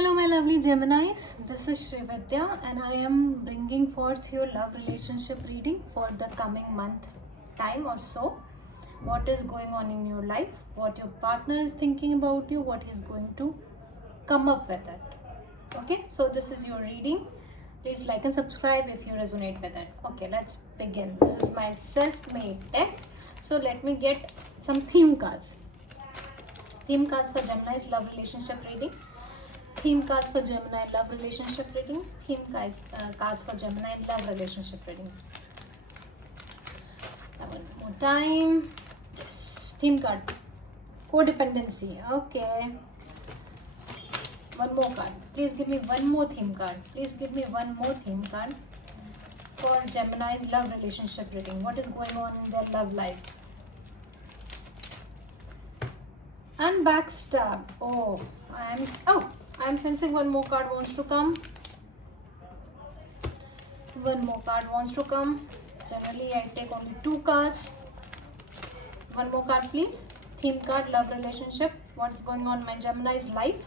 Hello, my lovely Geminis. This is Srividya, and I am bringing forth your love relationship reading for the coming month time or so. What is going on in your life, what your partner is thinking about you, what he's going to come up with it. Okay, so this is your reading. Please like and subscribe if you resonate with it. Okay, let's begin. This is my self-made deck. So let me get some theme cards. Theme cards for Gemini's love relationship reading. Theme cards for Gemini love relationship reading. Theme cards for Gemini love relationship reading. Now one more time. Yes. Theme card. Codependency. Okay. One more card. Please give me one more theme card. Please give me one more theme card for Gemini's love relationship reading. What is going on in their love life? And backstab. I'm sensing one more card wants to come. One more card wants to come. Generally, I take only two cards. One more card, please. Theme card, love relationship. What's going on in my Gemini's life?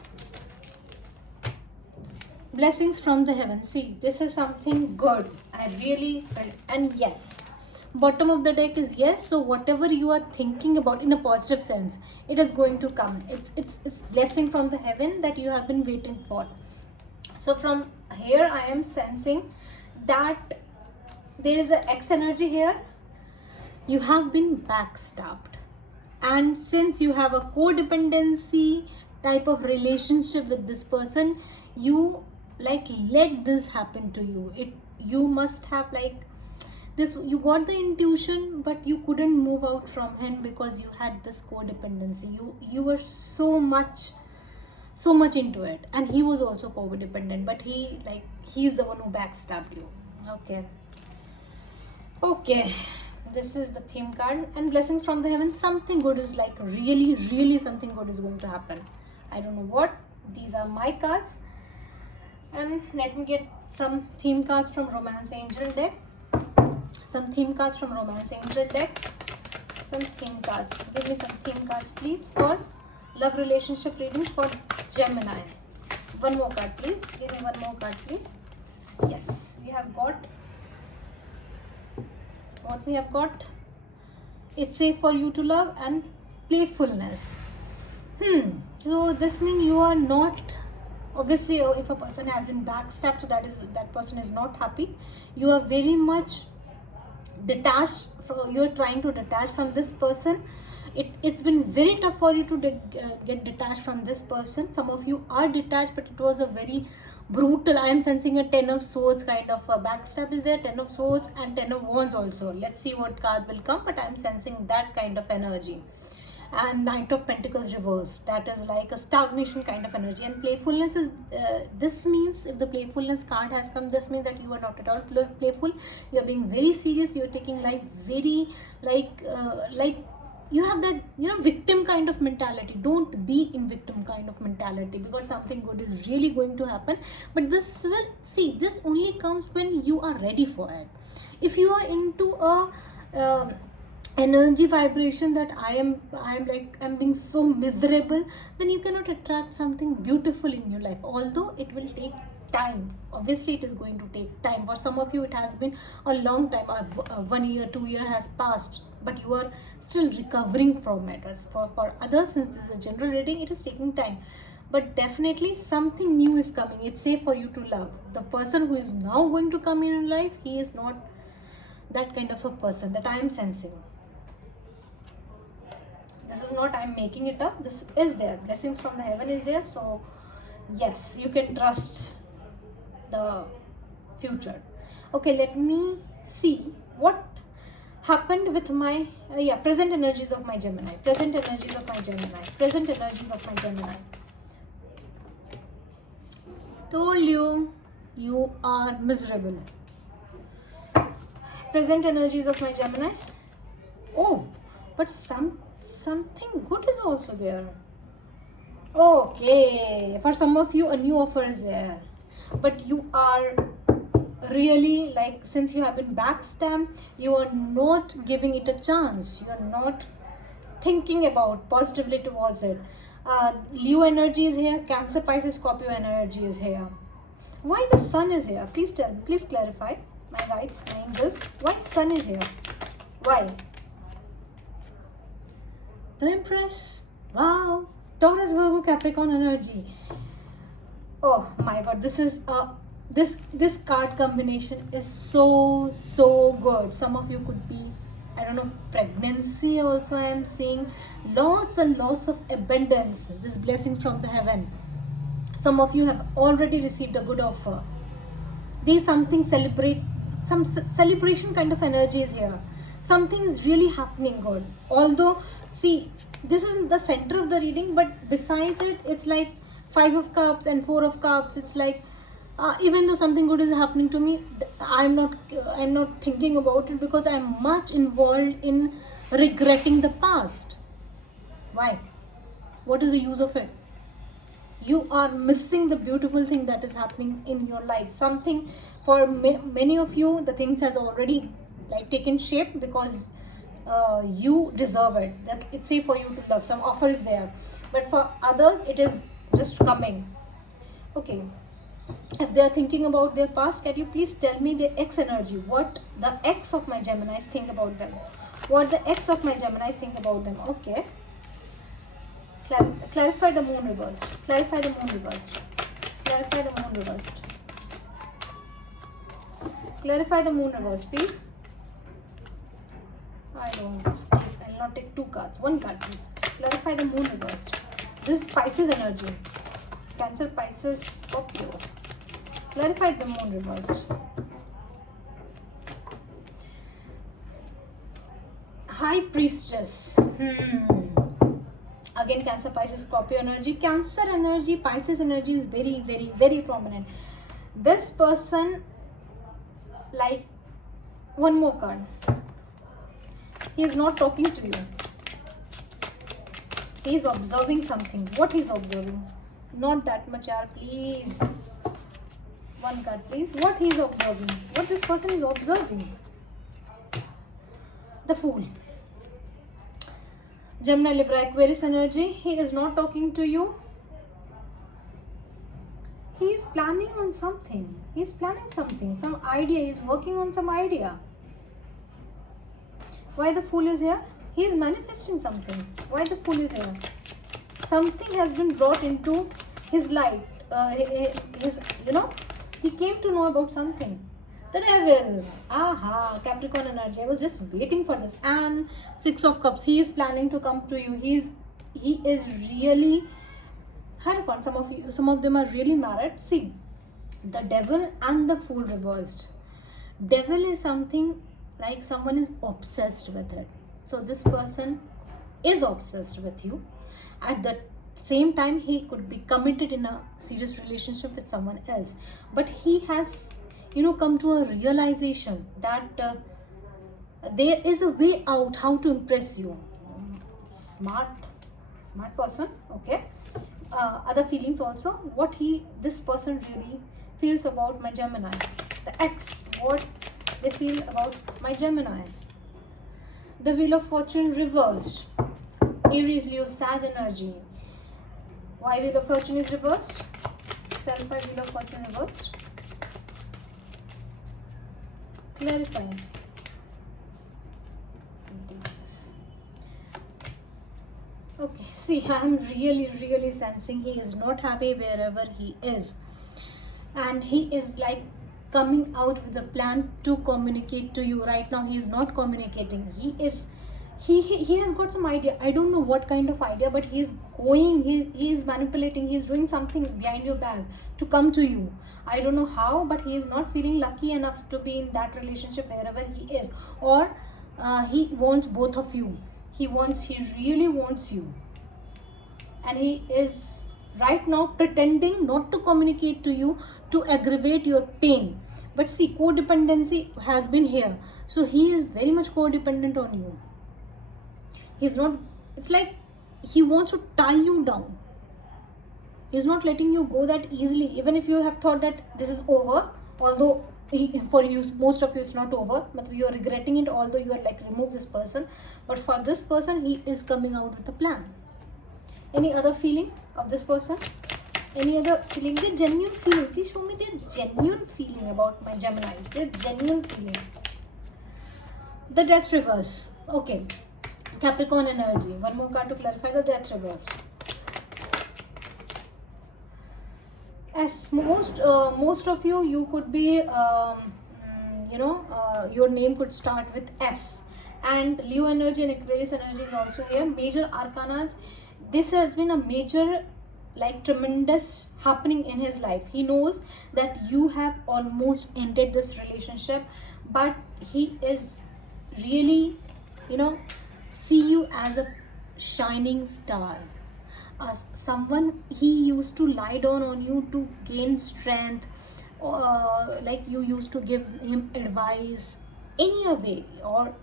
Blessings from the heavens. See, this is something good. I really felt, and yes. Bottom of the deck is yes. So whatever you are thinking about in a positive sense, it is going to come. It's blessing from the heaven that you have been waiting for. So from here I am sensing that there is an X energy here. You have been backstabbed, and since you have a codependency type of relationship with this person, you let this happen to you. You must have this, you got the intuition, but you couldn't move out from him because you had this codependency. You were so much into it, and he was also codependent, but he's the one who backstabbed you. Okay, this is the theme card. And blessings from the heavens. Something good is really something good is going to happen. I don't know what. These are my cards, and let me get some theme cards from Romance Angel deck. Some theme cards from Romance Angel deck. Some theme cards. Give me some theme cards, please, for love relationship reading for Gemini. One more card, please. Give me one more card, please. Yes, we have got what we have got. It's safe for you to love and playfulness. So this means you are not, obviously, if a person has been backstabbed, so that person is not happy. You are very much detached from, you're trying to detach from this person. It's been very tough for you to get detached from this person. Some of you are detached, but it was a very brutal, I am sensing a 10 of swords kind of a backstab is there. 10 of swords and 10 of wands also. Let's see what card will come, but I'm sensing that kind of energy. And Knight of Pentacles reversed, that is like a stagnation kind of energy. And playfulness is this means, if the playfulness card has come, this means that you are not at all playful. You are being very serious. You are taking life very you have that victim kind of mentality. Don't be in victim kind of mentality, because something good is really going to happen. But this only comes when you are ready for it. If you are into a energy vibration that I'm being so miserable, then you cannot attract something beautiful in your life, although it will take time. Obviously it is going to take time. For some of you it has been a long time. 1 year, 2 years has passed, but you are still recovering from it. As for others, since this is a general reading, it is taking time, but definitely something new is coming. It's safe for you to love. The person who is now going to come in your life, he is not that kind of a person that I am sensing. This is not, I'm making it up. This is there. Blessings from the heaven is there. So yes, you can trust the future. Okay, let me see what happened with my present energies of my Gemini. Present energies of my Gemini. Present energies of my Gemini. Told you are miserable. Present energies of my Gemini. Oh, but something good is also there. Okay, for some of you a new offer is there, but you are really since you have been backstabbed, you are not giving it a chance. You are not thinking about positively towards it. Leo energy is here, Cancer, Pisces, Scorpio energy is here. Why the sun is here? Please tell me, please clarify, my guides, my angels. Why sun is here? Why? The Empress. Wow. Taurus, Virgo, Capricorn energy. Oh my god, this is this card combination is so good. Some of you could be, I don't know, pregnancy also. I am seeing lots and lots of abundance, this blessing from the heaven. Some of you have already received a good offer. There's something celebration kind of energy is here. Something is really happening good. Although, see, this is the center of the reading, but besides it, it's like 5 of Cups and 4 of Cups. It's like, even though something good is happening to me, I'm not thinking about it because I'm much involved in regretting the past. Why? What is the use of it? You are missing the beautiful thing that is happening in your life. Something for many of you, the things has already like taken shape because you deserve it. That it's safe for you to love. Some offer is there, but for others, it is just coming. Okay. If they are thinking about their past, can you please tell me their ex energy? What the ex of my Geminis think about them? What the ex of my Geminis think about them? Okay. Clarify the moon reversed. Clarify the moon reversed. Clarify the moon reversed. Clarify the moon reversed, please. I'll not take 2 cards. 1 card, please. Clarify the moon reversed. This is Pisces energy. Cancer, Pisces, Scorpio. Clarify the moon reversed. High Priestess. Again, Cancer, Pisces, Scorpio energy. Cancer energy, Pisces energy is very prominent. This person, like, one more card. He is not talking to you. He is observing something. What he is observing? Not that much, yaar, please. 1 card, please. What he is observing? What this person is observing? The Fool. Gemini, Libra, Aquarius energy. He is not talking to you. He is planning on something. He is planning something. Some idea. He is working on some idea. Why the Fool is here? He is manifesting something. Why the Fool is here? Something has been brought into his light. He came to know about something. The Devil. Aha, Capricorn energy. I was just waiting for this. And 6 of Cups. He is planning to come to you. He is really Hierophant. Some of them are really married. See, the Devil and the Fool reversed. Devil is something like someone is obsessed with it. So this person is obsessed with you. At the same time, he could be committed in a serious relationship with someone else. But he has, come to a realization that there is a way out how to impress you. Smart person. Okay. Other feelings also. What this person really feels about my Gemini. The ex. What they feel about my Gemini. The Wheel of Fortune reversed. Aries, Leo, Sag energy. Why Wheel of Fortune is reversed? Clarify Wheel of Fortune reversed. Clarify. Okay, see, I am really sensing he is not happy wherever he is. And he is like coming out with a plan to communicate to you. Right now he is not communicating. He has got some idea. I don't know what kind of idea, but he is manipulating. He is doing something behind your back to come to you. I don't know how, but he is not feeling lucky enough to be in that relationship wherever he is. Or he wants both of you. He really wants you. And he is right now pretending not to communicate to you to aggravate your pain. But see, codependency has been here. So he is very much codependent on you. He's not, it's like he wants to tie you down. He's not letting you go that easily. Even if you have thought that this is over, although for you, most of you, it's not over, but you are regretting it, although you are like, remove this person. But for this person, he is coming out with a plan. Any other feeling of this person? Any other feeling? The genuine feeling. Please show me their genuine feeling about my Geminis. Their genuine feeling. The Death reverse. Okay. Capricorn energy. One more card to clarify the Death reverse. As most of you could be, your name could start with S. And Leo energy and Aquarius energy is also here. Major arcanas. This has been a major, like, tremendous happening in his life. He knows that you have almost ended this relationship, but he is really, see you as a shining star, as someone he used to lie down on you to gain strength, like you used to give him advice any a way, or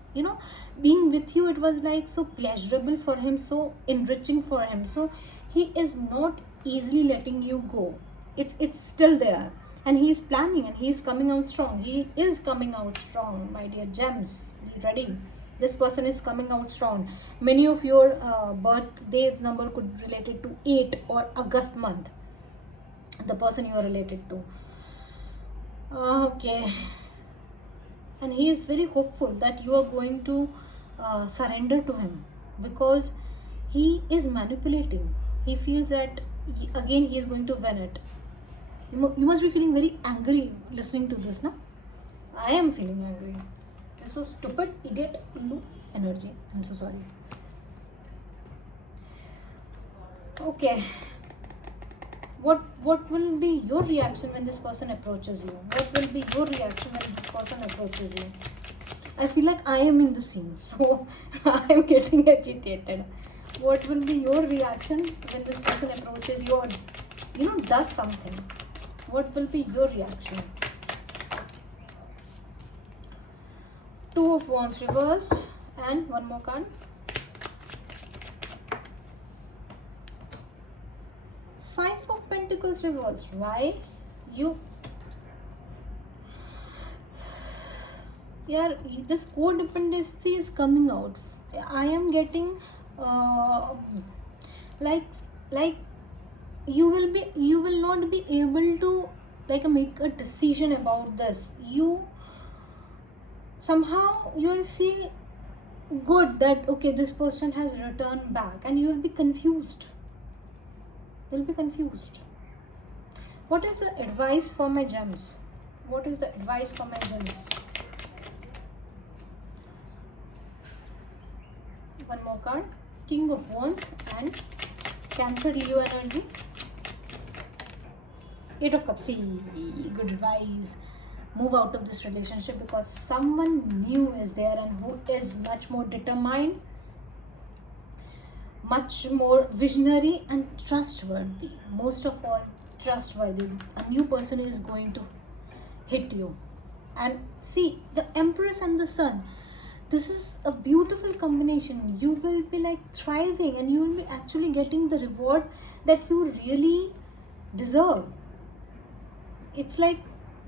being with you, it was like so pleasurable for him, so enriching for him, so he is not easily letting you go. It's still there, and he is planning, and he is coming out strong. He is coming out strong, my dear gems. Be ready. This person is coming out strong. Many of your birthdays number could be related to 8 or August month, the person you are related to. Okay. And he is very hopeful that you are going to surrender to him, because he is manipulating. He feels that again he is going to win it. You must be feeling very angry listening to this, na? I am feeling angry. This was stupid, idiot, Ullu energy. I'm so sorry. Okay. What will be your reaction when this person approaches you? What will be your reaction when this person approaches you? I feel like I am in the scene, so I am getting agitated. What will be your reaction when this person approaches you or does something? What will be your reaction? Two of Wands reversed, and one more card. Five of Pentacles reversed. Why? Yeah, this codependency is coming out. I am getting like you will not be able to make a decision about this. You somehow you'll feel good that okay, this person has returned back, and you'll be confused. You'll be confused. What is the advice for my gems? What is the advice for my gems? One more card. King of Wands and Cancer Leo energy. 8 of Cups. See, good advice. Move out of this relationship, because someone new is there and who is much more determined, much more visionary and trustworthy. Most of all, trustworthy. A new person is going to hit you. And see, the Empress and the Sun. This is a beautiful combination. You will be thriving, and you will be actually getting the reward that you really deserve. It's like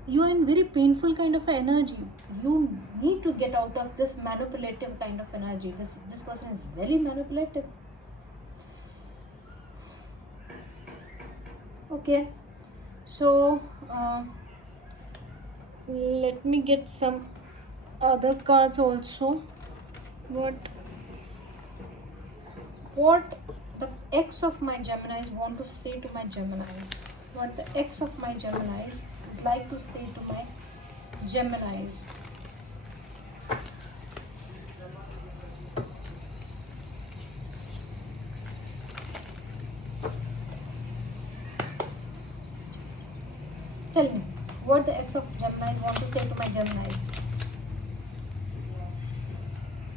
you are in very painful kind of energy. You need to get out of this manipulative kind of energy. This person is very manipulative. Okay, so let me get some other cards also. What the ex of my Geminis want to say to my Geminis? What the ex of my Geminis would like to say to my Geminis? Tell me, what the ex of Geminis want to say to my Geminis?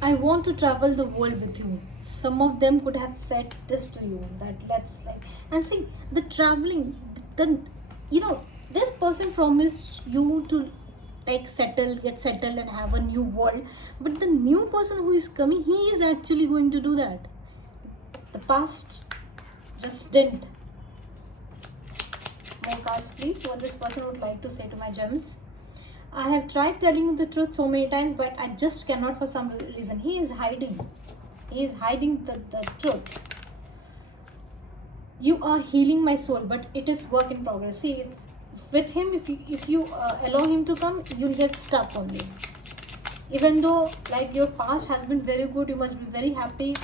I want to travel the world with you. Some of them could have said this to you, that let's and see the traveling. This person promised you to get settled and have a new world, but the new person who is coming, he is actually going to do that. The past just didn't. More cards, please. What this person would like to say to my gems. I have tried telling you the truth so many times, but I just cannot for some reason. He is hiding. He is hiding the truth. You are healing my soul, but it is work in progress. See, with him, if you allow him to come, you'll get stuck only. Even though like your past has been very good, you must be very happy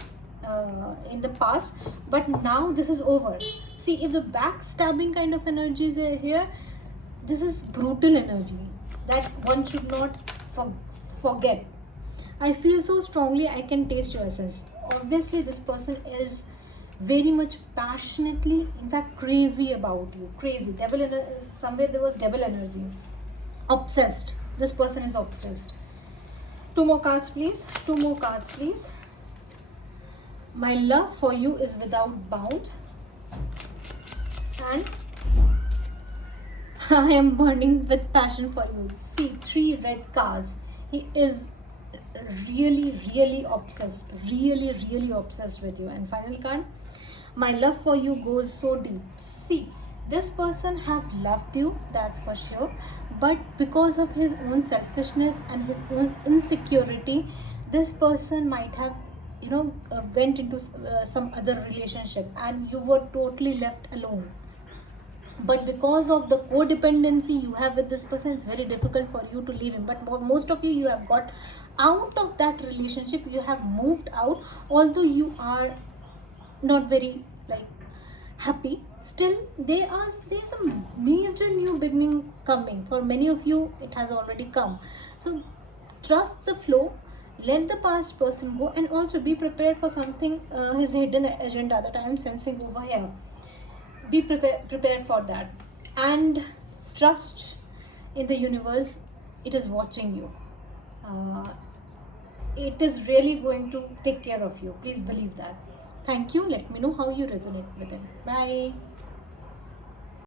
in the past, but now this is over. See, if the backstabbing kind of energies are here, this is brutal energy that one should not forget. I feel so strongly, I can taste your essence. Obviously this person is very much passionately, in fact crazy about you. Crazy devil somewhere there was devil energy. Obsessed, this person is obsessed. Two more cards please, two more cards please. My love for you is without bound, and I am burning with passion for you. See, three red cards. He is really obsessed, really obsessed with you. And final card, my love for you goes so deep. See, this person have loved you, that's for sure, but because of his own selfishness and his own insecurity, this person might have went into some other relationship, and you were totally left alone. But because of the codependency you have with this person, it's very difficult for you to leave him. But most of you have got out of that relationship, you have moved out, although you are not very like happy. Still there's a major new beginning coming. For many of you it has already come. So trust the flow, let the past person go, and also be prepared for something, his hidden agenda that I am sensing over here. Be prepared for that, and trust in the universe. It is watching you. It is really going to take care of you. Please believe that. Thank you. Let me know how you resonate with it. Bye.